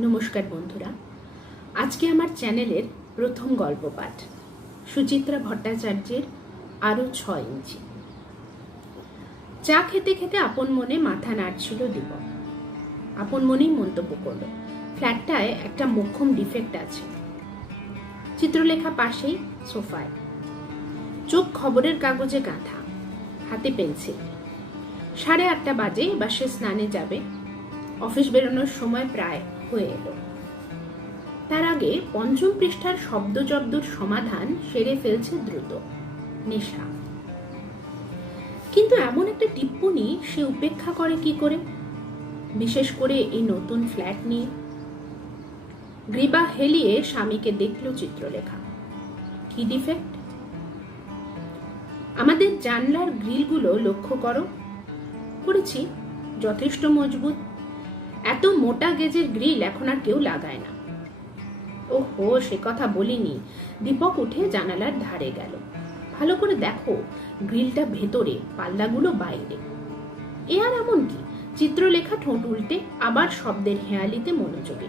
নমস্কার বন্ধুরা, আজকে আমার চ্যানেলের প্রথম গল্প পাঠ সুচিত্রা ভট্টাচার্যের আরও 6 ইঞ্চি। চা খেতে খেতে আপন মনে মাথা নাড়ছিল দীপক। আপন মনেই মন্তব্য করল, ফ্ল্যাটটায় একটা মোক্ষম ডিফেক্ট আছে। চিত্রলেখা পাশেই সোফায়, চোখ খবরের কাগজে গাঁথা, হাতে পেন্সিল। 8:30 বাজে, এবার সে স্নানে যাবে। অফিস বেরোনোর সময় প্রায় হয়ে এলো। তার আগে 5ম পৃষ্ঠার শব্দজব্দর সমাধান সেরে ফেলছে দ্রুত। নেশা। কিন্তু এমন একটা টিপ্পনি সে উপেক্ষা করে কি করে, বিশেষ করে এই নতুন ফ্ল্যাট নিয়ে। গ্রীবা হেলিয়ে স্বামীকে দেখল চিত্রলেখা। কি ডিফেক্ট? আমাদের জানলার গ্রিলগুলো লক্ষ্য করো। করেছি, যথেষ্ট মজবুত। এত মোটা গেজের গ্রিল এখন আর কেউ লাগায় না। ওহো, সে কথা বলিনি। দীপক উঠে জানালার ধারে গেল। ভালো করে দেখো, গ্রিলটা ভেতরে, পাল্লাগুলো বাইরে। এ আর এমন কি? চিত্রলেখা ঠোঁট উল্টে আবার শব্দের হেঁয়ালিতে মনোযোগী।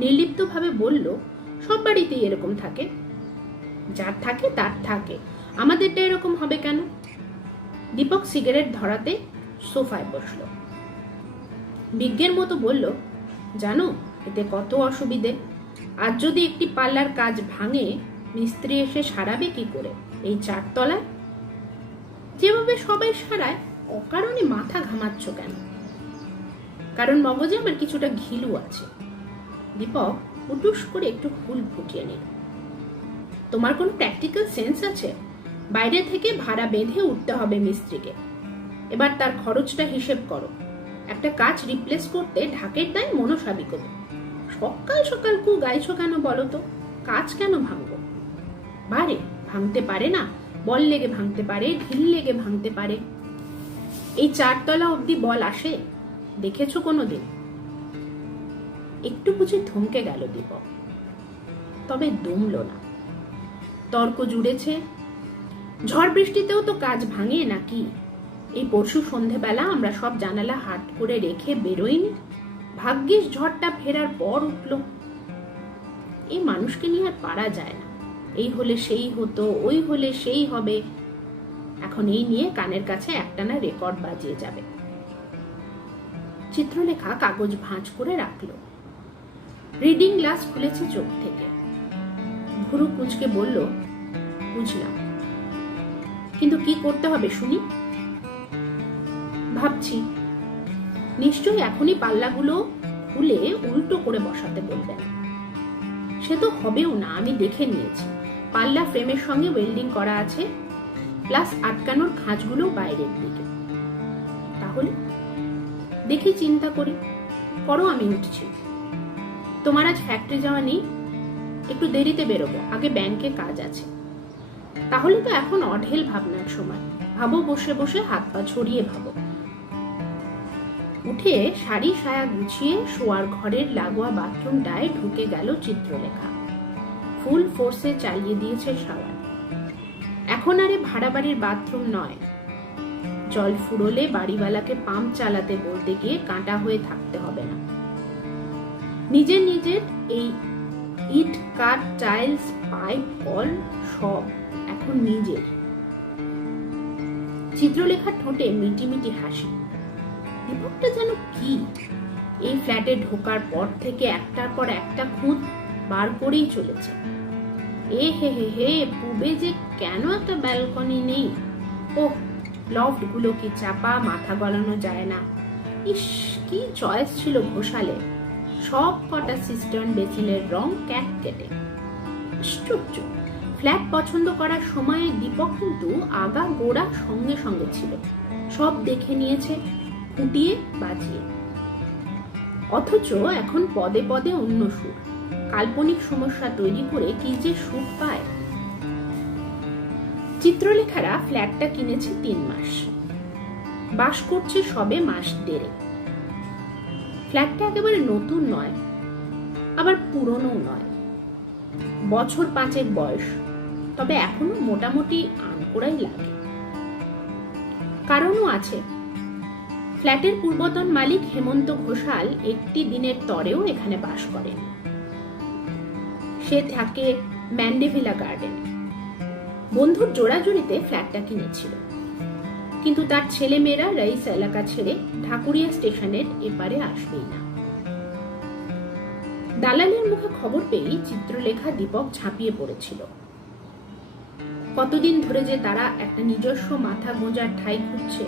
নির্লিপ্তভাবে বলল, সব বাড়িতেই এরকম থাকে। যার থাকে তার থাকে, আমাদেরটা এরকম হবে কেন? দীপক সিগারেট ধরাতে সোফায় বসল। বিজ্ঞের মতো বলল, জানো এতে কত অসুবিধে। আর যদি একটি পাল্লার কাজ ভাঙে, মিস্ত্রি এসে সারাবে কি করে? এই 4 তলায় যেভাবে সবাই সারায়, অকারণে মাথা ঘামাচ্ছ কেন? কারণ মগজে আমার কিছুটা ঘিলু আছে। দীপক উটুস করে একটু হুল ফুটিয়ে নিল। তোমার কোনো প্র্যাকটিক্যাল সেন্স আছে? বাইরে থেকে ভাড়া বেঁধে উঠতে হবে মিস্ত্রিকে। এবার তার খরচটা হিসেব করো। একটা কাজ রিপ্লেস করতে ঢাকের দায় মনসাবি করো। সকাল সকাল কু গাইছো কেন বলো তো? কাজ কেন ভাঙবো? বারে ভাঙতে পারে না, বল লেগে ভাঙতে পারে, ঢিল লেগে ভাঙতে পারে। এই 4 তলা অব্দি বল আসে? দেখেছো কোনোদিন? একটু বুঝে থমকে গেল দীপক, তবে দমল না। তর্ক জুড়েছে। ঝড় বৃষ্টিতেও তো কাজ ভাঙে নাকি? এই পরশু সন্ধেবেলা আমরা সব জানালা হাট করে রেখে বেরোইনি, ভাগ্যিস ঝড়টা ফেরার পর উঠল। এই মানুষকে নিয়ে আর পারা যায় না। এই হলে সেই হতো, ওই হলে সেই হবে। এখন এই নিয়ে কানের কাছে একটানা রেকর্ড বাজিয়ে যাবে। চিত্রলেখা কাগজ ভাঁজ করে রাখল। রিডিং গ্লাস খুলেছে চোখ থেকে। ভুরু কুঁচকে বলল, বুঝলাম, কিন্তু কি করতে হবে শুনি? ভাবছি। নিশ্চয়ই এখনই পাল্লাগুলো খুলে উল্টো করে বসাতে বলবেন। সে তো হবেও না, আমি দেখে নিয়েছি। পাল্লা ফ্রেমের সঙ্গে ওয়েল্ডিং করা আছে, প্লাস আটকানোর খাঁজগুলো বাইরের দিকে। তাহলে দেখি, চিন্তা করি। করো, আমি উঠছি। তোমার আজ ফ্যাক্টরি যাওয়া নেই? একটু দেরিতে বেরোবো, আগে ব্যাংকে কাজ আছে। তাহলে তো এখন অঢেল ভাবনার সময়। ভাবো, বসে বসে হাত পা ছড়িয়ে ভাবো। উঠে শাড়ি সায়া গুছিয়ে শোয়ার ঘরের লাগোয়া বাথরুমটায় ঢুকে গেল চিত্রলেখা। ফুল ফোর্সে চালিয়ে দিয়েছে শাওয়ার। এখন আরে ভাড়া বাড়ির বাথরুম নয়। জল ফুরোলে বাড়িওয়ালাকে পাম্প চালাতে বলতে গিয়ে কাঁটা হয়ে থাকতে হবে না। নিজের নিজের এই ইট, কাঠ, টাইলস, পাইপ, কল সব এখন নিজের। চিত্রলেখার ঠোঁটে মিটি মিটি হাসি। দীপকটা যেন কি এই ফ্ল্যাটে ঢোকার পর থেকে একটার পর একটা খুঁত বার করেই চলেছে। এ হে হে হে, পূবে যে কেন একটা ব্যালকনি নেই? ওহ, লফট গুলো কি চাপা, মাথা গলানো যায় না। ইস, কি চয়েস ছিল ঘোষালে। সব কটা সিস্টার্ন বেসিনের রং ক্যাট কেটে। আশ্চর্য, ফ্ল্যাট পছন্দ করার সময় দীপক কিন্তু আগা গোড়া সঙ্গে সঙ্গে ছিল। সব দেখে নিয়েছে, ফুটিয়ে বাজিয়ে। অথচ এখন পদে পদে অন্য সুর, কাল্পনিক সমস্যা তৈরি করে কি যে সুখ পায়। চিত্রলেখারা ফ্ল্যাটটা কিনেছে 3 মাস, বাস করছে সবে মাস 1.5। ফ্ল্যাটটা একেবারে নতুন নয়, আবার পুরনো নয়। বছর 5 বয়স, তবে এখনো মোটামুটি আনকোড়াই লাগে। কারণও আছে। ফ্ল্যাটের পূর্বতন মালিক হেমন্ত ঘোষাল একটি দিনের তরেও এখানে বাস করেন। সে থাকে ম্যান্ডেভিলা গার্ডেন। বন্ধুর জোড়াজুড়িতে ফ্ল্যাটটা কিনেছিল, কিন্তু তার ছেলে মেয়েরা রাইস এলাকা ছেড়ে ঢাকুরিয়া স্টেশনের এপারে আসবেই না। দালালের মুখে খবর পেয়েই চিত্রলেখা দীপক ঝাঁপিয়ে পড়েছিল। কতদিন ধরে যে তারা একটা নিজস্ব মাথা গোঁজার ঠাঁই খুঁজছে।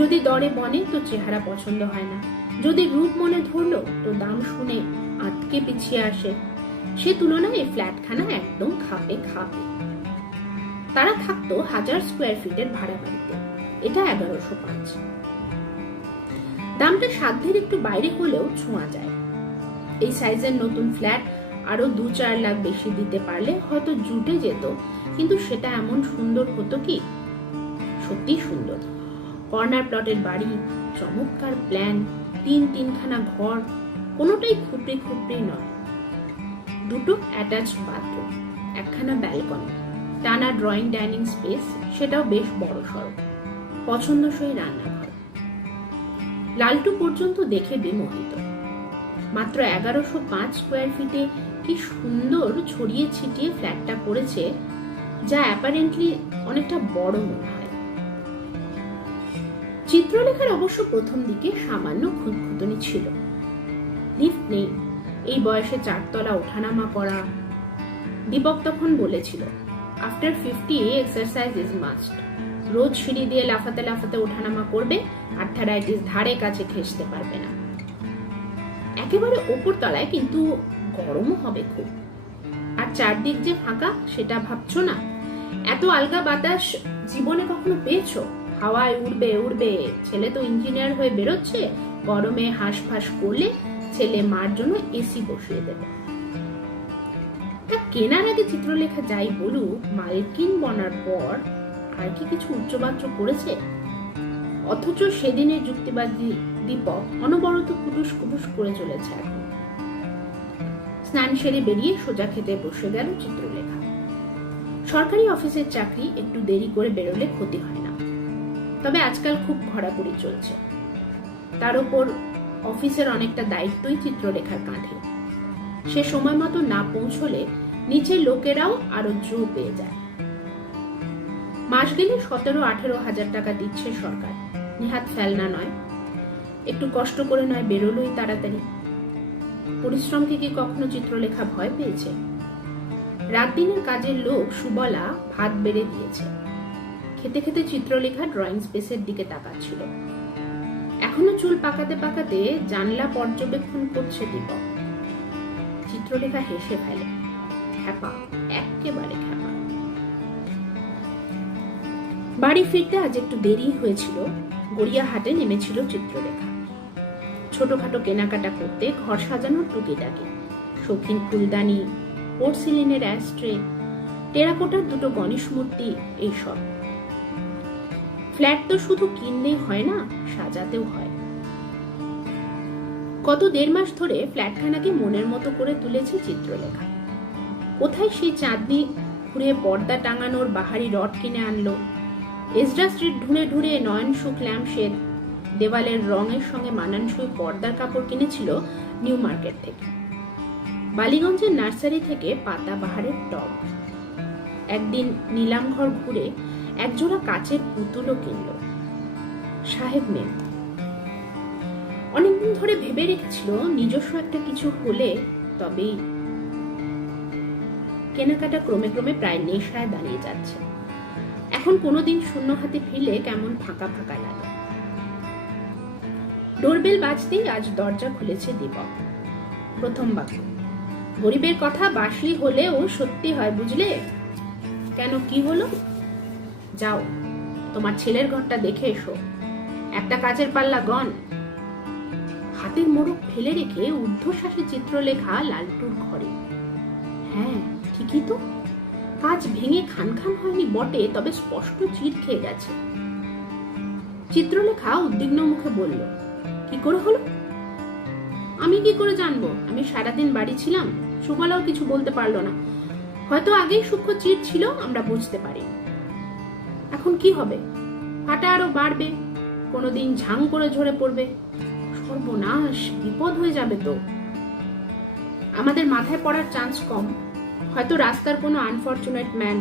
যদি দরে বনে তো চেহারা পছন্দ হয় না, যদি রূপ মনে ধরলো তো দাম শুনে আটকে পিছিয়ে আসে। সে তুলনায় এই ফ্ল্যাটখানা একদম খাপে খাপে। তারা থাকতো 1000 স্কোয়ার ফিটের ভাড়া বাড়িতে। এটা 1105। দামটা সাধ্যের একটু বাইরে হলেও ছোঁয়া যায়। এই সাইজের নতুন ফ্ল্যাট আরো 2-4 লাখ বেশি দিতে পারলে হয়তো জুটে যেত, কিন্তু সেটা এমন সুন্দর হতো কি? সত্যি সুন্দর। কর্নার প্লটের বাড়ি, চমৎকার প্ল্যান, 3-3খানা ঘর, কোনোটাই খুপড়ি খুপড়ি নয়। 2টো অ্যাটাচড বাথরুম, 1খানা ব্যালকনি, টানা ড্রয়িং ডাইনিং স্পেস, সেটাও বেশ বড় সড়ো, পছন্দসই রান্নাঘর। লালটু পর্যন্ত দেখে বিমোহিত। মাত্র 1105 স্কোয়ার ফিটে কি সুন্দর ছড়িয়ে ছিটিয়ে ফ্ল্যাটটা পড়েছে, যা অ্যাপারেন্টলি অনেকটা বড় মনে হয়। চিত্রলেখার অবশ্য প্রথম দিকে সামান্য খুঁতখুঁতনি ছিল। লিফট নেই, এই বয়সে 4 তলা ওঠানামা করা। দীপক তখন বলেছিল, আফটার 50 এক্সারসাইজ ইজ মাস্ট। রোজ সিঁড়ি দিয়ে লাফাতে লাফাতে ওঠানামা করবে, আর্থারাইটিস ধারে কাছে ঘেঁষতে পারবে না। একেবারে ওপর তলায়, কিন্তু গরমও হবে খুব। আর চারদিক যে ফাঁকা, সেটা ভাবছো না? এত আলগা বাতাস জীবনে কখনো পেয়েছো? হাওয়ায় উড়বে উড়বে। ছেলে তো ইঞ্জিনিয়ার হয়ে বেরোচ্ছে, গরমে হাঁসফাঁস করলে ছেলে মার জন্য এসি বসিয়ে দেবে। তা কেনার আগে চিত্রলেখা যাই বলুক, মালকিন বনার পর আর কি কিছু উচ্চবাচ্য করেছে? অথচ সেদিনের যুক্তিবাদী দীপক অনবরত কুটুস কুটুস করে চলেছে। এখন স্নান সেরে বেরিয়ে সোজা খেতে বসে গেল চিত্রলেখা। সরকারি অফিসের চাকরি একটু দেরি করে বেরোলে ক্ষতি হয় না, তবে আজকাল খুব ঘোরাঘুরি চলছে। তার উপর অফিসের অনেকটা দায়িত্বই চিত্রলেখার কাঁধে। সে সময় মতো না পৌঁছলে নিচের লোকেরাও আরো জো পেয়ে যায়। মাস গেলে 17-18 হাজার টাকা দিচ্ছে সরকার। নিহাত ফেলনা নয়, একটু কষ্ট করে নয় বেরোলোই তাড়াতাড়ি। পরিশ্রমকে কি কখনো চিত্রলেখা ভয় পেয়েছে? রাত দিনের কাজের লোক সুবলা ভাত বেড়ে দিয়েছে। খেতে খেতে চিত্রলেখা ড্রয়িং স্পেসের দিকে তাকাচ্ছিল। এখনো চুল পাকাতে পাকাতে জানলা পর্যবেক্ষণ করছে দীপক। চিত্রলেখা হেসে ফেলে। খ্যাপা, একেবারে খ্যাপা। বাড়ি ফিরতে আজ একটু দেরি হয়েছিল। গড়িয়াহাটে নেমেছিল চিত্রলেখা। ছোটখাটো কেনাকাটা করতে, ঘর সাজানোর টুকিটাকি, শৌখিন ফুলদানি, পোর্সিলিনের অ্যাস্ট্রে, টেরাকোটার 2টো গণেশ মূর্তি, এইসব। ফ্ল্যাট তো শুধু কিনলেই হয় না, সাজাতেও হয়। গত 1.5 মাস ধরে ফ্ল্যাটখানাকে মনের মতো করে তুলেছে চিত্রলেখা। কোথায় সেই চাঁদনি ঘুরে পর্দা টাঙানোর বাহারি রড কিনে আনলো, এজরা স্ট্রিট ঢুঁড়ে ঢুঁড়ে নয়ন সুখ ল্যাম্পশেড, দেওয়ালের রঙের সঙ্গে মানানসই পর্দার কাপড় কিনেছিল নিউ মার্কেট থেকে। বালিগঞ্জের নার্সারি থেকে পাতা বাহারের টব। একদিন নিলামঘর ঘুরে একজোড়া কাচের পুতুলও কিনল। সাহেব মেম অনেকদিন ধরে ভেবে রেখেছিল নিজস্ব একটা কিছু হলে তবেই। কেনাকাটা ক্রমে ক্রমে প্রায় নেশায় দাঁড়িয়ে যাচ্ছে। এখন কোনোদিন শূন্য হাতে ফিরলে কেমন ফাঁকা ফাঁকা লাগে। ডোরবেল বাজতেই আজ দরজা খুলেছে দীপক। প্রথম বাক্য, গরিবের কথা বাসি হলেও সত্যি হয় বুঝলে। কেন, কি হলো? যাও, তোমার ছেলের ঘরটা দেখে এসো। একটা কাচের পাল্লা গন। হাতের মোড়ক ফেলে রেখে ঊর্ধ্বশ্বাসে চিত্রলেখা লালটুর ঘরে। হ্যাঁ, ঠিকই তো। কাজ ভেঙে খান খান হয়নি বটে, তবে স্পষ্ট চির খেয়ে গেছে। চিত্রলেখা উদ্বিগ্ন মুখে বলল, কি করে হলো? আমি কি করে জানবো? আমি সারাদিন বাড়ি ছিলাম। সুবলাও কিছু বলতে পারলো না। হয়তো আগেই সূক্ষ্ম চির ছিল, আমরা বুঝতে পারি। এখন কি হবে? ফাটা আরো বাড়বে। কোনোদিন ঝাং করে ঝরে পড়বে। সর্বনাশ, বিপদ হয়ে যাবে তো। আমাদের মাথায় পড়ার চান্স কম, হয়তো রাস্তার কোনো আনফরচুনেট ম্যান।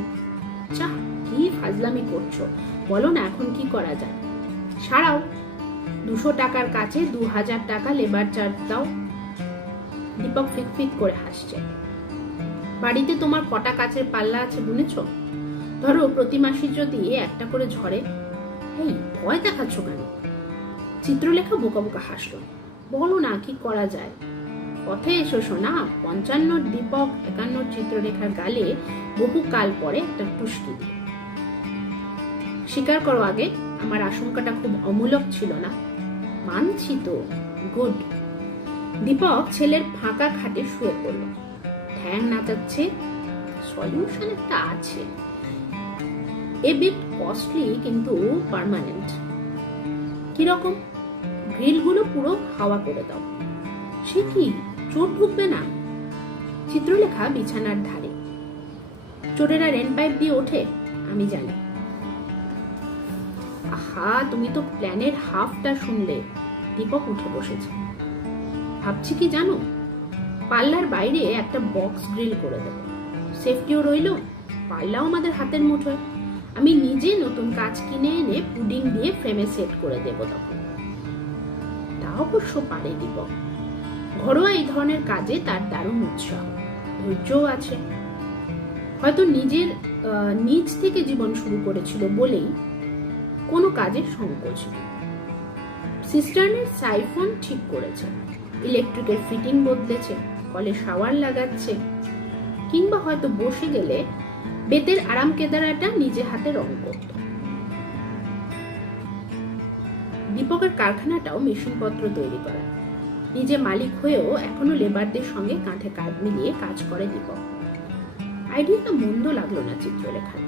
চাহ, কি ফাজলামি করছো, বলো না এখন কি করা যায়। সারাও, 200 টাকার কাছে 2000 টাকা লেবার চার্জ দাও। দীপক ফিক করে হাসছে। বাড়িতে তোমার কটা কাচের পাল্লা আছে গুনেছ? ধরো প্রতি মাসে যদি একটা করে ঝরে। এই ভয় দেখাচ্ছ কেন? চিত্রলেখা বোকা বোকা হাসলো। বলো না কি করা যায়। পথে এসো শোনা। 55 দীপক 51 চিত্রলেখার গালে বহু কাল পরে একটা টুসকি দিয়ে। স্বীকার করো আগে, আমার আশঙ্কাটা খুব অমূলক ছিল না। মানছি তো। গুড। দীপক ছেলের ফাঁকা খাটে শুয়ে পড়ল, ঠ্যাং নাচাচ্ছে। সলিউশন একটা আছে, এ বিট কস্টলি কিন্তু পার্মানেন্ট। কিরকম? গ্রিলগুলো পুরো হাওয়া করে দাও। সে কি, চোর ঢুকবে না? চিত্রলেখা বিছানার ধারে। চোরেরা রেন পাইপ দিয়ে ওঠে, আমি জানি। আহা, তুমি তো প্ল্যানের হাফটা শুনলে। দীপক উঠে বসেছে। ভাবছি কি জানো, পাল্লার বাইরে একটা বক্স গ্রিল করে দেব। সেফটিও রইল, পাল্লাও আমাদের হাতের মুঠোয়। আমি নিজে নতুন কাঁচ কিনে এনে পুডিং দিয়ে ফ্রেমে সেট করে দেব তখন। তা অবশ্য পারে দীপক। ঘরোয়া এই ধরনের কাজে তার দারুণ উৎসাহ, ধৈর্যও আছে। হয়তো নিজ থেকে জীবন শুরু করেছিল বলেই কোনো কাজের সংকোচ নেই। সিস্টার্নের সাইফন ঠিক করেছে, ইলেকট্রিকের ফিটিং বদলেছে, কলে শাওয়ার লাগাচ্ছে, কিংবা হয়তো বসে গেলে বেতের আরাম কেদারাটা নিজে হাতে রং করত। দীপকের কারখানাটাও মেশিনপত্র তৈরি করা। নিজে মালিক হয়েও এখনো লেবারদের সঙ্গে কাঁধে কাঁধ মিলিয়ে কাজ করে দীপক। আইডিয়াটা মন্দ লাগলো না চিত্রলেখার।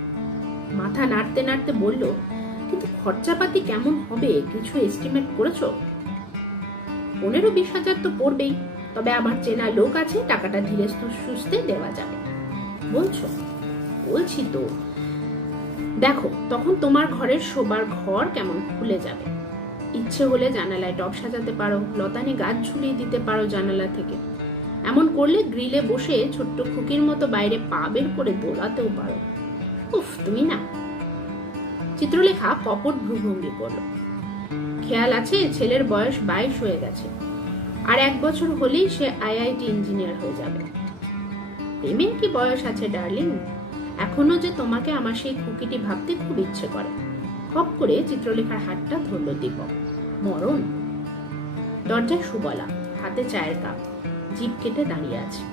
মাথা নাড়তে নাড়তে বলল, কিন্তু খরচাপাতি কেমন হবে কিছু এস্টিমেট করেছো? 15-20 হাজার তো পড়বেই, তবে আমার চেনা লোক আছে, টাকাটা ধীরে সুস্থে দেওয়া যাবে। বলছো? বলছি তো। দেখো, তখন তোমার ঘরের শোবার ঘর কেমন খুলে যাবে। ইচ্ছে হলে জানালায় টব সাজাতে পারো, লতানি গাছ ঝুলিয়ে দিতে পারো জানালা থেকে। এমন করলে গ্রিলে বসে ছোট্ট খুকির মতো বাইরে পা বের করে দৌড়াতেও পারো। উফ, তুমি না। চিত্রলেখা কপট ভ্রুভঙ্গি করল। খেয়াল আছে, ছেলের বয়স 22 হয়ে গেছে, আর 1 বছর হলেই সে আইআইটি ইঞ্জিনিয়ার হয়ে যাবে। প্রেমের কি বয়স আছে ডার্লিং? এখনো যে তোমাকে আমার সেই খুকিটি ভাবতে খুব ইচ্ছে করে। খপ করে চিত্রলেখার হাতটা ধরল দীপক। মরণ। দরজায় সুবলা, হাতে চায়ের কাপ, জিভ কেটে দাঁড়িয়ে আছে।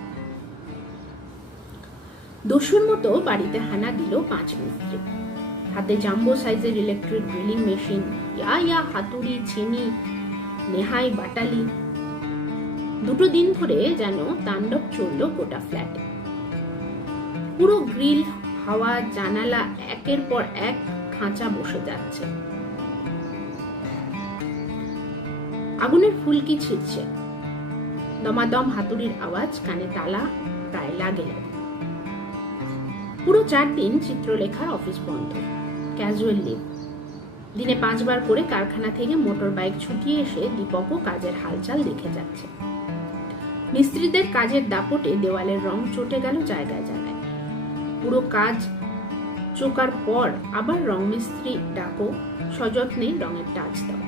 দস্যুর মতো বাড়িতে হানা দিল 5 মিস্ত্রি। হাতে জাম্বো সাইজের ইলেকট্রিক ড্রিলিং মেশিন, ইয়া হাতুড়ি, চিনি, নেহাই, বাটালি। 2 দিন ধরে যেন তাণ্ডব চলল গোটা ফ্ল্যাটে। পুরো গ্রিল, হাওয়া, জানালা একের পর এক খাঁচা বসে যাচ্ছে। আগুনের ফুলকি ছিটছে, দমাদম হাতুড়ির আওয়াজ কানে তালা প্রায় লাগে। পুরো 4 দিন চিত্রলেখার অফিস বন্ধ, ক্যাজুয়াল লিভ। দিনে 5 বার করে কারখানা থেকে মোটর বাইক ছুটিয়ে এসে দীপকও কাজের হালচাল দেখে যাচ্ছে। মিস্ত্রিদের কাজের দাপটে দেওয়ালের রং চটে গেল জায়গায় জায়গায়। পুরো কাজ চোকার পর আবার রং মিস্ত্রি ডাকো, সযত্নে রঙের টাচ দাও।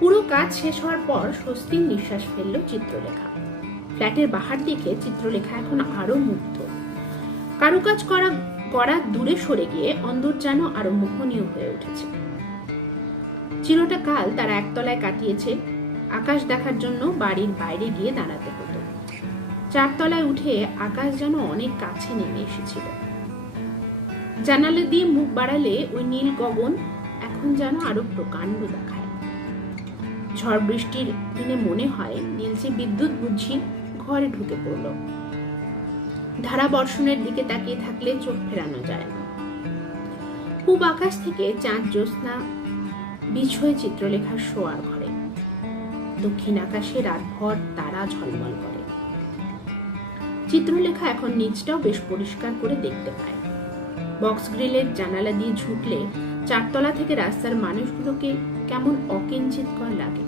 পুরো কাজ শেষ হওয়ার পর স্বস্তির নিঃশ্বাস ফেলল চিত্রলেখা। ফ্ল্যাটের বাহার দিকে চিত্রলেখা এখন আরো মুগ্ধ। কারুকাজ করা দূরে সরে গিয়ে অন্দর যেন আরো মোহনীয় হয়ে উঠেছে। চিরটা কাল তারা একতলায় কাটিয়েছে। আকাশ দেখার জন্য বাড়ির বাইরে গিয়ে দাঁড়াতে হতো। 4 তলায় উঠে আকাশ যেন অনেক কাছে নেমে এসেছিল। জানালা দিয়ে মুখ বাড়ালে ওই নীল গগন এখন যেন আরো প্রকাণ্ড দেখায়। ঝড় বৃষ্টির দিনে মনে হয় নীলচে বিদ্যুৎ বুঝি ঘরে ঢুকে পড়ল। ধারা বর্ষণের দিকে তাকিয়ে থাকলে চোখ ফেরানো যায় না। পূব আকাশ থেকে চাঁদ জ্যোৎস্না বিছ হয়ে চিত্রলেখার শোয়ার ঘরে। দক্ষিণ আকাশে রাতভর তারা ঝলমল করে। চিত্রলেখা এখন নিচটাও বেশ পরিষ্কার করে দেখতে পায়। বক্স গ্রিলের জানালা দিয়ে ঝুঁকলে চারতলা থেকে রাস্তার মানুষগুলোকে কেমন অকিঞ্চিতকর লাগে।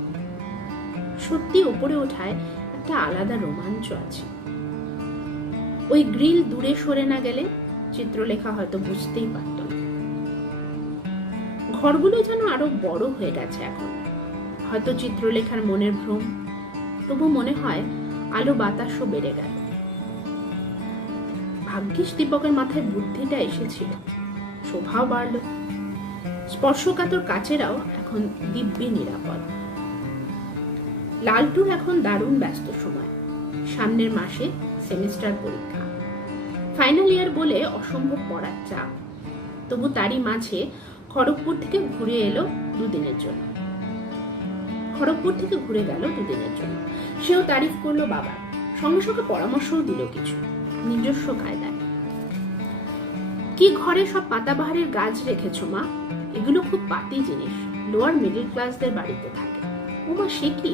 সত্যি উপরে ওঠায় একটা আলাদা রোমাঞ্চ আছে। ওই গ্রিল দূরে সরে না গেলে চিত্রলেখা হয়তো বুঝতেই পারত না। ঘরগুলো যেন আরো বড় হয়ে গেছে এখন। হয়তো চিত্রলেখার মনের ভ্রম, তবু মনে হয় আলো বাতাসও বেড়ে গেল। ভাগ্যিস দীপকের মাথায় বুদ্ধিটা এসেছিল, শোভাও বাড়ল। স্পর্শকাতর কাচেরাও এখন দিব্যি নিরাপদ। লালটুর এখন দারুণ ব্যস্ত সময়। সামনের মাসে সেমিস্টার পরীক্ষা, ফাইনাল ইয়ার বলে অসম্ভব পড়ার চাপ। তবু তারই মাঝে খড়গপুর থেকে ঘুরে এলো দুদিনের জন্য। সেও তারিফ করলো বাবার, সঙ্গে সঙ্গে পরামর্শও দিল কিছু নিজস্ব কায়দায়। কি ঘরে সব পাতাবাহারের গাছ রেখেছো মা? এগুলো খুব পাতি জিনিস, লোয়ার মিডল ক্লাসদের বাড়িতে থাকে। ওমা সে কি,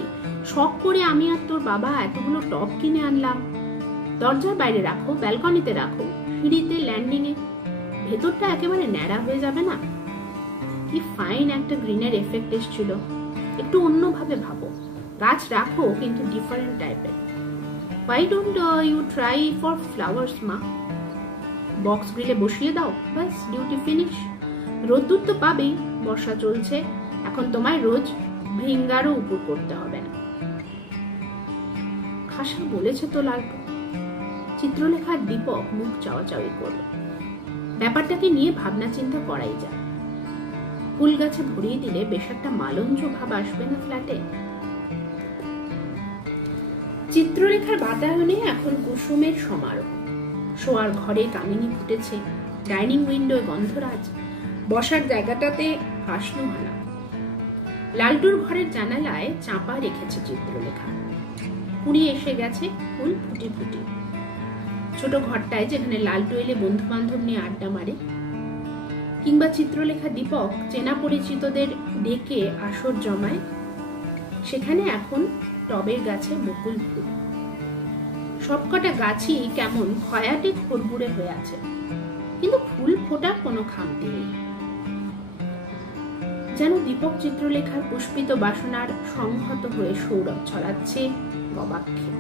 শখ করে আমি আর তোর বাবা এতগুলো টব কিনে আনলাম। দরজার বাইরে রাখো, ব্যালকনিতে রাখো, সিঁড়িতে, ল্যান্ডিং এ। ভেতরটা একেবারে ন্যাড়া হয়ে যাবে না? কি ফাইন একটা গ্রিনের এফেক্ট এসেছিল। একটু অন্যভাবে ভাবো, গাছ রাখো কিন্তু ডিফারেন্ট টাইপের। Why don't you try for flowers মা? বক্স গ্রিলে বসিয়ে দাও, বাস ডিউটি ফিনিশ। রোদ্দুর তো পাবেই, বর্ষা চলছে, এখন তোমায় রোজ ভৃঙ্গারও উপর করতে হবে না। খাসা বলেছে তো লালটু। চিত্রলেখার দীপক মুখ চাওয়াচাওয়ি করল। ব্যাপারটাকে নিয়ে ভাবনা চিন্তা করাই যায়। ফুল গাছে ভরিয়ে দিলে বেশ একটা মালঞ্চ ভাব আসবে না ফ্ল্যাটে? চিত্রলেখার বাতায়নে এখন কুসুমের সমারোহ। শোয়ার ঘরে কামিনী ফুটেছে, ডাইনিং উইন্ডোয় গন্ধরাজ, বসার জায়গাটাতে হাসনুহানা। লালটুর ঘরের জানালায় চাপা রেখেছে চিত্রলেখা। কুড়ি এসে গেছে ফুল ফুটি ফুটি। ছোট ঘরটায় যেখানে লালটু এলে বন্ধু বান্ধব নিয়ে আড্ডা মারে, কিংবা চিত্রলেখা দীপক চেনা পরিচিতদের ডেকে আসর জমায়, সেখানে এখন টবের গাছে বকুল ফুল। সবকটা গাছই কেমন খয়াটে খড়বুড়ে হয়ে আছে, কিন্তু ফুল ফোটার কোনো খামতি নেই। যেন দীপক চিত্রলেখার পুষ্পিত বাসনার সংহত হয়ে সৌরভ ছড়াচ্ছে গবাক্ষে।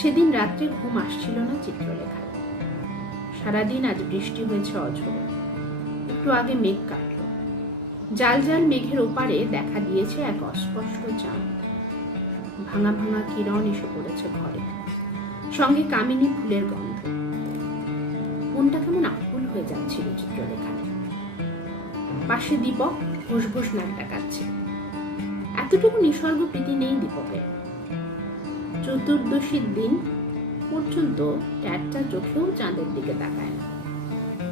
সেদিন রাত্রে ঘুম আসছিল না চিত্রলেখার। সারাদিন আজ বৃষ্টি হয়েছে অঝোরে। একটু আগে মেঘ কাটল। জাল জাল মেঘের ওপারে দেখা দিয়েছে এক অস্পষ্ট চাঁদ। ভাঙা ভাঙা কিরণ এসে পড়েছে ঘরে, সঙ্গে কামিনী ফুলের গন্ধ। মনটা কেমন আকুল হয়ে যাচ্ছিল চিত্রলেখার। পাশে দীপক ঘোষ ঘোষ নাক ডাকাচ্ছে। এতটুকু নিসর্গ প্রীতি নেই দীপকের। চতুর্দশীর দিন পর্যন্ত ট্যাটটা চোখেও চাঁদের দিকে তাকায় না।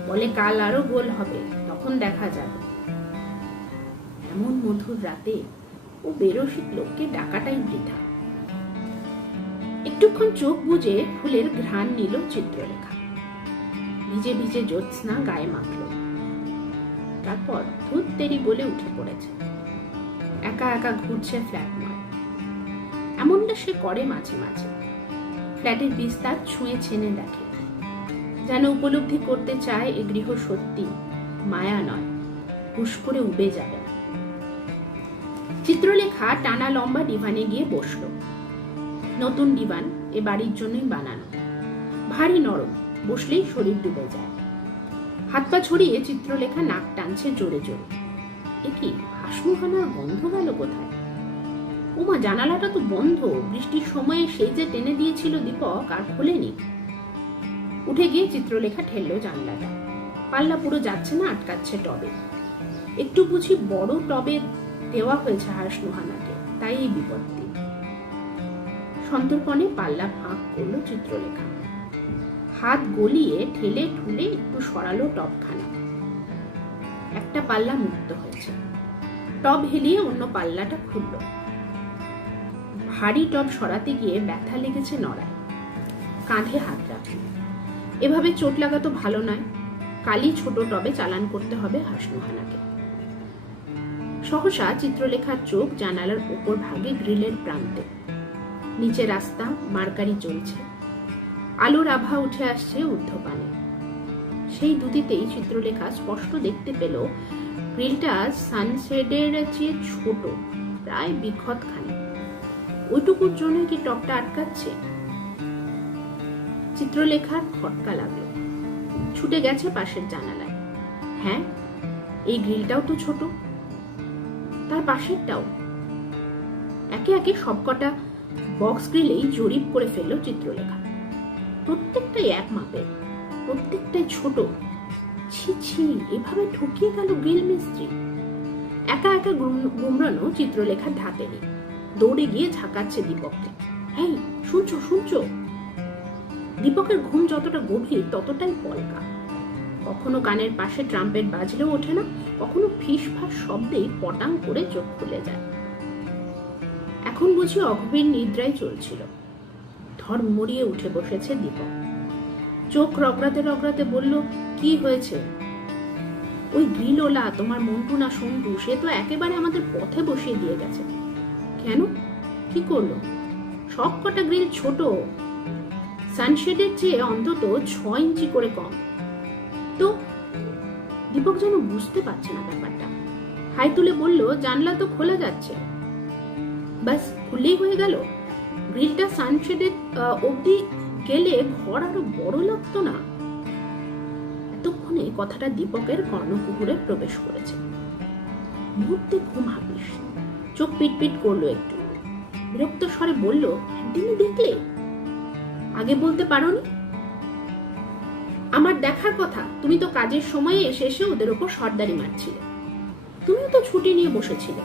বলে কাল আরো গোল হবে, তখন দেখা যাবে। এমন মধুর রাতে ও বেরসিক লোককে ডাকাটাই বৃথা। একটুক্ষণ চোখ বুজে ফুলের ঘ্রাণ নিল চিত্রলেখা। ভিজে ভিজে জ্যোৎস্না গায়ে মাখল। তারপর ধূত তেরি বলে উঠে পড়েছে। একা একা ঘুরছে ফ্ল্যাটময়। এমনটা সে করে মাঝে মাঝে। ফ্ল্যাটের বিস্তার ছুঁয়ে ছেনে দেখে, যেন উপলব্ধি করতে চায় এ গৃহ সত্যি, মায়া নয়, হুশ করে উবে যাবে। চিত্রলেখা টানা লম্বা ডিভানে গিয়ে বসল। নতুন ডিভান, এ বাড়ির জন্যই বানানো। ভারী নরম, বসলেই শরীর ডুবে যায়। হাত পা ছড়িয়ে চিত্রলেখা নাক টানছে জোরে জোরে। এ কি, হাসমুখানার গন্ধ গেল কোথায়? ওমা, জানালাটা তো বন্ধ। বৃষ্টির সময়ে সেই যে টেনে দিয়েছিল দীপক, আর খোলেনি। উঠে গিয়ে চিত্রলেখা ঠেললো জানলাটা। পাল্লা পুরো যাচ্ছে না, আটকাচ্ছে টবে। একটু বুঝি বড় টবে দেওয়া হয়েছে হাসমুহানাকে, তাই এই বিপত্তি। সন্তর্পণে পাল্লা ফাঁক করলো চিত্রলেখা। হাত গলিয়ে ঠেলে ঠুলে একটু সরালো টবখানা। একটা পাল্লা মুক্ত হয়েছে। টব হেলিয়ে অন্য পাল্লাটা খুলল। ভারী টব সরাতে গিয়ে ব্যথা লেগেছে নড়ায়। কাঁধে হাত রাখল। এভাবে চোট লাগা তো ভালো নয়। কালই ছোট টবে চালান করতে হবে হাসমুহানাকে। সহসা চিত্রলেখার চোখ জানালার উপর ভাগে গ্রিলের প্রান্তে। নিচে রাস্তা, মার্কারি চলছে। আলোর আভা উঠে আসছে ঊর্ধ্বপানে। সেই দুটিতেই চিত্রলেখা স্পষ্ট দেখতে পেল গ্রিলটা সানশেডের চেয়ে ছোট, প্রায় বিঘত খানি। ওইটুকুর জন্য কি টপটা আটকাচ্ছে? চিত্রলেখার খটকা লাগলো, ছুটে গেছে পাশের জানালায়। হ্যাঁ, এই গ্রিলটাও তো ছোট, তার পাশেরটাও। একে একে সবকটা বক্স গ্রিলেই জরিপ করে ফেললো চিত্রলেখা। প্রত্যেকটাই এক মাপের, প্রত্যেকটাই ছোট। ছি ছি, এভাবে ঠকিয়ে গেল গ্রিল মিস্ত্রি। একা একা গুমরানো চিত্রলেখার ধাতে নেই, দৌড়ে গিয়ে ঝাঁকাচ্ছে দীপককে। হেই, শুনছো শুনছো? দীপকের ঘুম যতটা গভীর ততটাই পলকা। কখনো কানের পাশে ট্রাম্পেট বাজলেও ওঠে না, কখনো ফিস ফাস শব্দেই পটাং করে চোখ খুলে যায়। এখন বুঝি অগভীর নিদ্রাই চলছিল। ধড়মড়িয়ে উঠে বসেছে দীপক। চোখ রগড়াতে রগড়াতে বলল, কি হয়েছে? ওই গ্রিলওয়ালা, তোমার মন্টু না সন্টু, সে তো একেবারে আমাদের পথে বসিয়ে দিয়ে গেছে। কেন? কি করলো? সব কটা গ্রিল ছোট, সানশেডের চেয়ে অন্তত 6 ইঞ্চি করে কম। তো দীপক যেন বুঝতে পারছে না ব্যাপারটা। হাই তুলে বলল, জানলা তো খোলা যাচ্ছে। বাস, খুললেই হয়ে গেল। গ্রিলটা সানশেডের অবধি গেলে ঘর আরো বড় লাগতো না? এতক্ষণে কথাটা দীপকের কর্ণকুহুরে প্রবেশ করেছে। মুহূর্তে ঘুম হাবিস, চোখ পিটপিট করলো একটু। বিরক্ত স্বরে বলল, একদিনই দেখলে, আগে বলতে পারোনি? আমার দেখার কথা, তুমি তো কাজের সময়ে এসে এসে ওদের ওপর সর্দারি মারছিলে। তুমিও তো ছুটি নিয়ে বসেছিলে।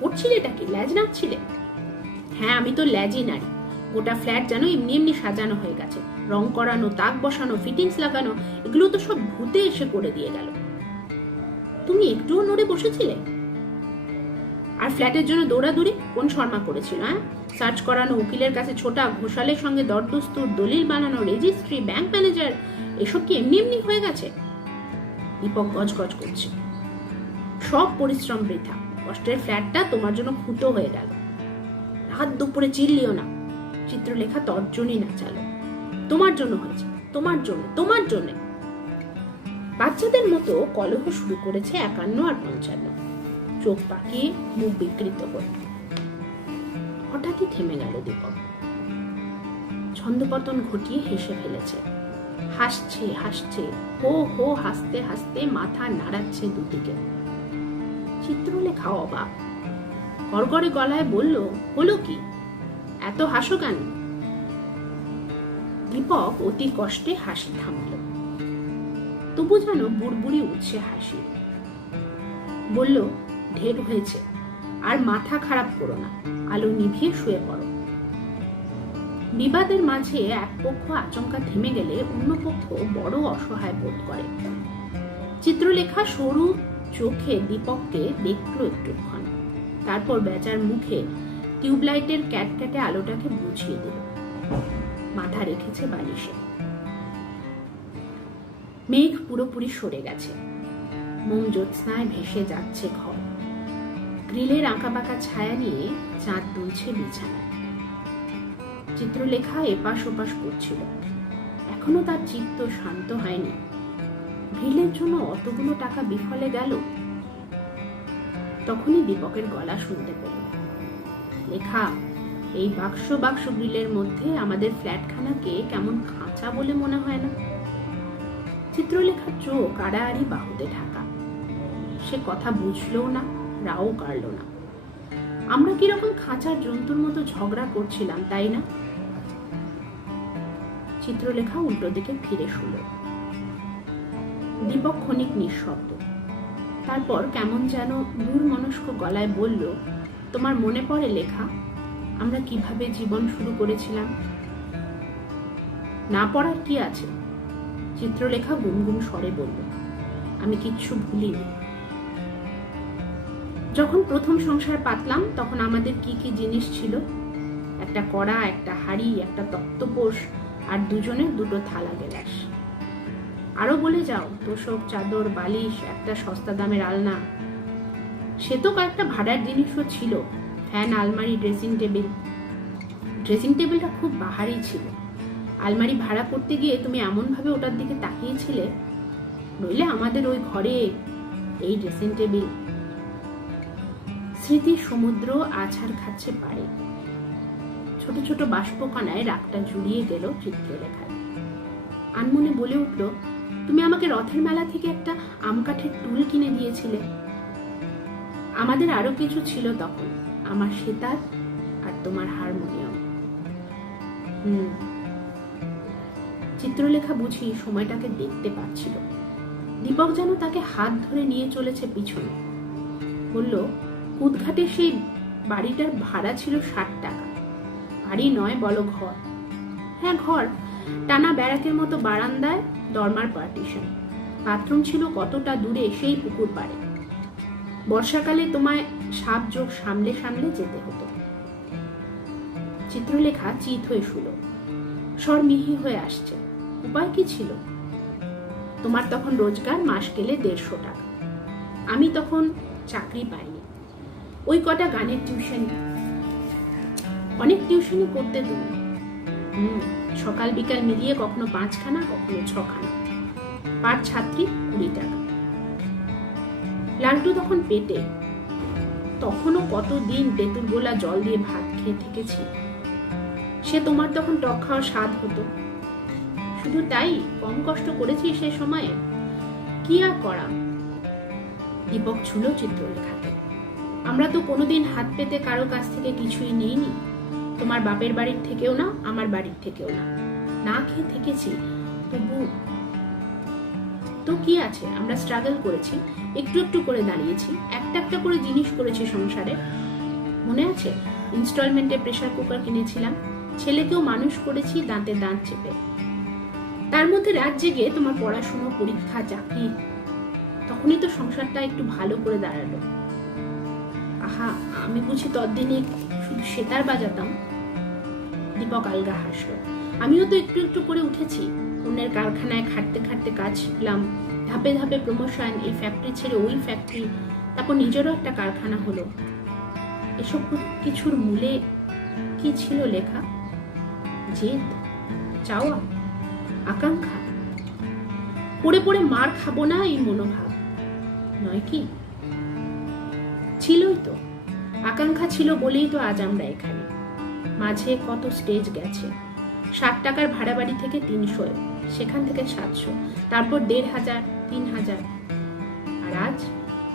করছিলেটা কি, ল্যাজ নাড়ছিলে? হ্যাঁ, আমি তো ল্যাজই নাড়ি। গোটা ফ্ল্যাট যেন এমনি এমনি সাজানো হয়ে গেছে, রং করানো, তাক বসানো, ফিটিংস লাগানো, এগুলো তো সব ভূতে এসে করে দিয়ে গেল। তুমি একটুও নড়ে বসেছিলে? আর ফ্ল্যাটের জন্য দৌড়াদৌড়ি কোন শর্মা করেছিল? হ্যাঁ, সার্চ করানো, উকিলের কাছে ছোটা, ঘোষালের সঙ্গে দরদস্তুর, দলিল বানানো, রেজিস্ট্রি, ব্যাংক ম্যানেজার, এসব কি এমনি এমনি হয়ে গেছে? দীপক গজগজ করছে। সব পরিশ্রম বৃথা। কষ্টের ফ্ল্যাটটা তোমার জন্য খুঁতো হয়ে গেল। রাত দুপুরে চিল্লিও না। চিত্রলেখা তর্জনী নাচালো। তোমার জন্য হয়েছে, তোমার জন্য, তোমার জন্য। বাচ্চাদের মতো কলহ শুরু করেছে 51 আর 55, চোখ পাকিয়ে মুখ বিকৃত করে। হঠাৎই থেমে গেল দীপক। ছন্দপতন ঘটিয়ে হেসে ফেলেছে। হাসছে হাসছে, হো হো হাসতে হাসতে মাথা নাড়াচ্ছে দুদিকে। চিত্রলেখা অবাক, গড়গড়ে গলায় বলল, হলো কি? এত হাসো কেন? দীপক অতি কষ্টে হাসি থামল, তবু যেন বুড়বুড়ি উঠছে হাসি। বলল, ঢের হয়েছে, আর মাথা খারাপ করো না, আলো নিভিয়ে শুয়ে পড়ো। বিবাদের মাঝে এক পক্ষ আচমকা থেমে গেলে অন্য পক্ষ বড় অসহায় বোধ করে। চিত্রলেখা সরু চোখে দীপককে দেখলো একটুক্ষণ, তারপর বেচার মুখে টিউবলাইটের ক্যাটক্যাটে আলোটাকে বুঝিয়ে দিল। মাথা রেখেছে বালিশে। মেঘ পুরোপুরি সরে গেছে, মোম জ্যোৎস্নায় ভেসে যাচ্ছে ঘর। গ্রিলের আঁকাবাঁকা ছায়া নিয়ে চাঁদ দুলছে বিছানায়। চিত্রলেখা এপাশ ওপাশ করছিল, এখনো তার চিত্ত শান্ত হয়নি। গ্রিলের জন্য অতগুলো টাকা বিফলে গেল। তখনই দীপকের গলা শুনতে পেল, লেখা, এই বাক্স বাক্স গ্রিলের মধ্যে আমাদের ফ্ল্যাটখানাকে কেমন খাঁচা বলে মনে হয় না? চিত্রলেখার চোখ আড়াআড়ি বাহুতে ঢাকা। সে কথা বুঝলো না, রাও কাড়ল না। আমরা কিরকম খাঁচার জন্তুর মতো ঝগড়া করছিলাম, তাই না? চিত্রলেখা উল্টো দিকে ফিরে শুল। দীপক ক্ষণিক নিঃশব্দ, তারপর কেমন যেন দূরমনস্ক গলায় বলল, তোমার মনে পড়ে লেখা, আমরা কিভাবে জীবন শুরু করেছিলাম? না পড়ার কি আছে? চিত্রলেখা গুনগুন স্বরে বলল, আমি কিচ্ছু ভুলিনি। যখন প্রথম সংসার পাতলাম তখন আমাদের কি কি জিনিস ছিল? একটা কড়া, একটা হাড়ি, একটা তক্তপোষ, আর দুজনের দুটো থালা গেলাস। আরো বলে যাও, তোষক, চাদর, বালিশ, একটা সস্তা দামের আলনা। সে তো কয়েকটা ভাড়ার জিনিসও ছিল, ফ্যান, আলমারি, ড্রেসিং টেবিল। ড্রেসিং টেবিলটা খুব বাহারি ছিল। আলমারি ভাড়া করতে গিয়ে তুমি এমন ভাবে ওটার দিকে তাকিয়েছিলে নইলে আমাদের ওই ঘরে এই ড্রেসিং টেবিল। স্মৃতির সমুদ্র আছাড় খাচ্ছে পারে। ছোট ছোট বাষ্পকণায় রাগটা জুড়িয়ে গেল চিত্রলেখায়। আনমনে বলে উঠল, তুমি আমাকে রথের মেলা থেকে একটা আম কাঠের টুল কিনে দিয়েছিলে। আমাদের আরো কিছু ছিল তখন, আমার সেতার আর তোমার হারমোনিয়াম। চিত্রলেখা বুঝি সময়টাকে দেখতে পাচ্ছিল। দীপক যেন তাকে হাত ধরে নিয়ে চলেছে পিছনে। বলল, কুদঘাটে সেই বাড়িটার ভাড়া ছিল 60 টাকা। বাড়ি নয় বলো, ঘর। হ্যাঁ ঘর, টানা ব্যারাকের মতো বারান্দায় দরমার পার্টিশন। বাথরুম ছিল কতটা দূরে, সেই পুকুর পাড়ে। বর্ষাকালে তোমায় সাপ যোগ সামলে সামলে যেতে হতো। চিত্রলেখা চিত হয়ে শুল। স্বর মিহি হয়ে আসছে। উপায় কি ছিল? তোমার তখন রোজগার মাস গেলে 150 টাকা। আমি তখন চাকরি পাইনি। ওই কটা গানের টিউশনি, অনেক টিউশনি করতে তুমি। সকাল বিকাল মিলিয়ে কখনো 5খানা, কখনো 6খানা। পার ছাত্রী 20 টাকা। লালটু তখন পেটে। তখনও কতদিন তেঁতুল গোলা জল দিয়ে ভাত খেয়ে থেকেছি। সে তোমার তখন টক খাওয়ার স্বাদ হতো। শুধু তাই, কম কষ্ট করেছি সে সময়ে। কি আর করা। দীপক ছুল চিত্রলেখাকে। আমরা তো কোনোদিন হাত পেতে কারো কাছ থেকে কিছুই নেইনি। তোমার বাপের বাড়ির থেকেও না, আমার বাড়ির থেকেও না। না খেয়ে থেকেছি, তবু তো কি আছে, আমরা স্ট্রাগল করেছি, একটু একটু করে দাঁড়িয়েছি, একটা একটা করে জিনিস করেছি সংসারে। মনে আছে, ইনস্টলমেন্টে প্রেসার কুকার কিনেছিলাম, ছেলেকেও মানুষ করেছি দাঁতে দাঁত চেপে। তার মধ্যে রাত জেগে তোমার পড়াশুনো, পরীক্ষা, চাকরি। তখনই তো সংসারটা একটু ভালো করে দাঁড়ালো। আহা, আমি বুঝি ততদিনে শুধু সেতার বাজাতাম। দীপক আলগা হাসলো। আমিও তো একটু একটু করে উঠেছি। অন্যের কারখানায় খাটতে খাটতে কাজ শিখলাম, ধাপে ধাপে প্রমোশন, এই ফ্যাক্টরি ছেড়ে ওই ফ্যাক্টরি, তারপর নিজেরও একটা কারখানা হলো। এসব কিছুর মূলে কি ছিল লেখা? জেদ, চাওয়া, আকাঙ্ক্ষা। পড়ে পড়ে মার খাবো না এই মনোভাব নয় কি? ছিলই তো। আকাঙ্ক্ষা ছিল বলেই তো আজ আমরা এখানে। মাঝে কত স্টেজ গেছে। 60 টাকার ভাড়া বাড়ি থেকে 300, সেখান থেকে 700, তারপর 1500, 3000। আর আজ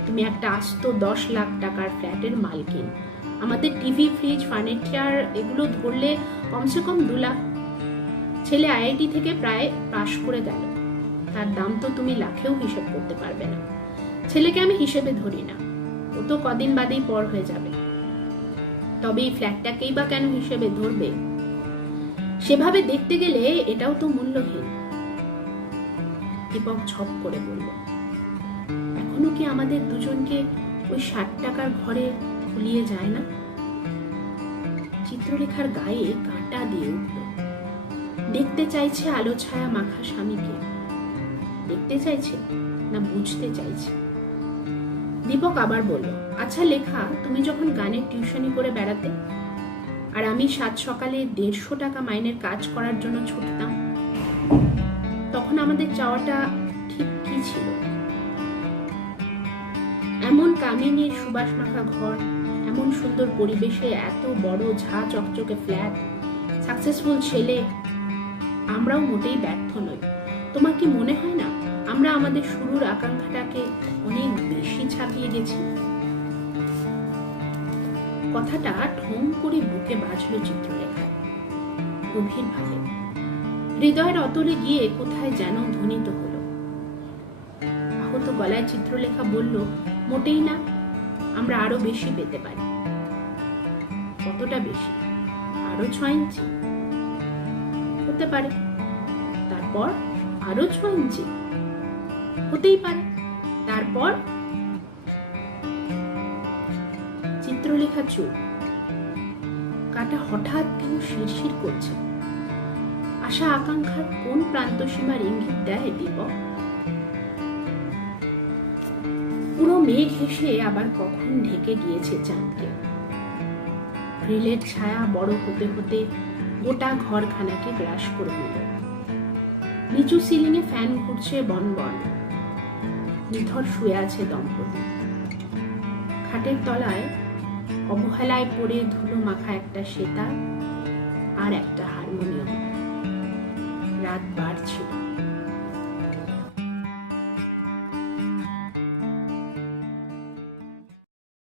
তুমি একটা আস্ত 10 লাখ টাকার ফ্ল্যাটের মালকিন। আমাদের টিভি, ফ্রিজ, ফার্নিচার এগুলো ধরলে কমসে কম 2 লাখ। ছেলে আইআইটি থেকে প্রায় পাশ করে গেল। তার দাম তো তুমি লাখেও হিসেব করতে পারবে না। ছেলেকে আমি হিসেবে ধরি না, ও তো কদিন বাদেই পর হয়ে যাবে। তবে এই ফ্ল্যাটটাকেই বা কেন হিসেবে ধরবে? সেভাবে দেখতে গেলে এটাও তো মূল্যহীন। দীপক ঝপ করে বলল, এখনো কি আমাদের দুজনকে ওই 60 টাকার ঘরে ভুলিয়ে যায় না? চিত্রলেখার গায়ে কাঁটা দিয়ে উঠল। দেখতে চাইছে আলো ছায়া মাখা স্বামীকে। দেখতে চাইছে না বুঝতে চাইছে? দীপক আবার বলল, আচ্ছা লেখা, তুমি যখন গানের টিউশনি করে বেড়াতে আর আমি 7 সকালে 150 টাকা মাইনের কাজ করার জন্য ছুটতাম, তখন আমাদের চাওয়াটা ঠিক কি ছিল? এমন কামিনীর সুবাস মাখা ঘর, এমন সুন্দর পরিবেশে এত বড় ঝা চকচকে ফ্ল্যাট, সাকসেসফুল ছেলে। আমরাও মোটেই ব্যর্থ নই। তোমার কি মনে হয় না আমরা আমাদের শুরুর আকাঙ্ক্ষাটাকে অনেক বেশি ছাপিয়ে গেছি? কথাটা ঠোং করে বুকে বাজলো চিত্রলেখায়, গভীরভাবে, হৃদয়ের অতলে গিয়ে কোথায় যেন ধ্বনিত হলো। আহত গলায় চিত্রলেখা বলল, মোটেই না, আমরা আরো বেশি পেতে পারি। কতটা বেশি? আরো 6 ইঞ্চি হতে পারে, তারপর আরো 6 ইঞ্চি হতেই পারে, তারপর। চিত্রলেখা চুপ। কাটা হঠাৎ কেন শিরশির করছে। আশা আকাঙ্ক্ষার কোন প্রান্ত সীমার ইঙ্গিত দেয় দীপক? পুরো মেঘ হেসে আবার কখন ঢেকে গিয়েছে চাঁদকে। গ্রিলের ছায়া বড় হতে হতে গোটা ঘরখানাকে গ্রাস করে নিল। নিচু সিলিংয়ে ফ্যান ঘুরছে বনবন। নিথর শুয়ে আছে দম্পতি। খাটের তলায় অবহেলায় পড়ে ধুলো মাখা একটা সেতার আর একটা হারমোনিয়াম। রাত বাড়ছিল।